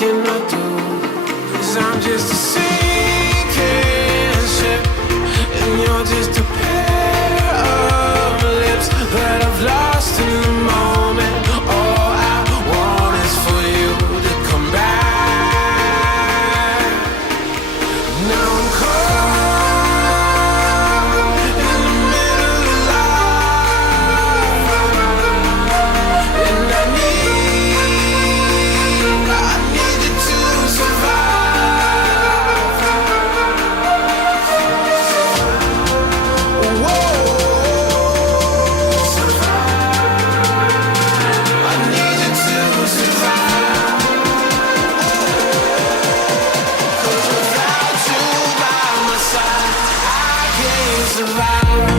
can I do? 'Cause I'm just a sinking ship, and you're just a pair of lips that I've lost in the moment. All I want is for you to come back. Now I'm caught in the middle of life, and I need you to survive. Whoa, I need you to survive. 'Cause without you by my side, I can't survive.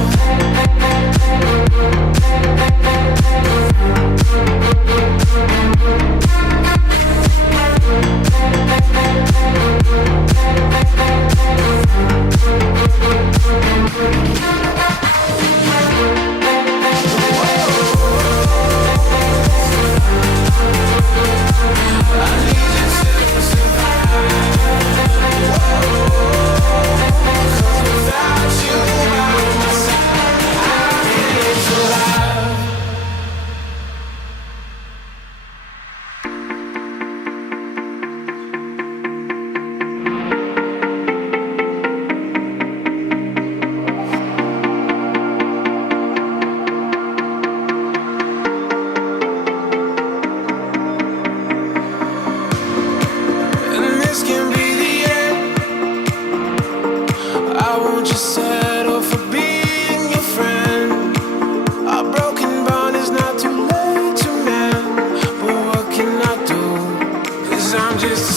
I need you to survive. 'Cause without you by my side, I can't survive. And this can be the end. I won't just settle for being your friend. Our broken bond is not too late to mend. But what can I do? 'Cause I'm just a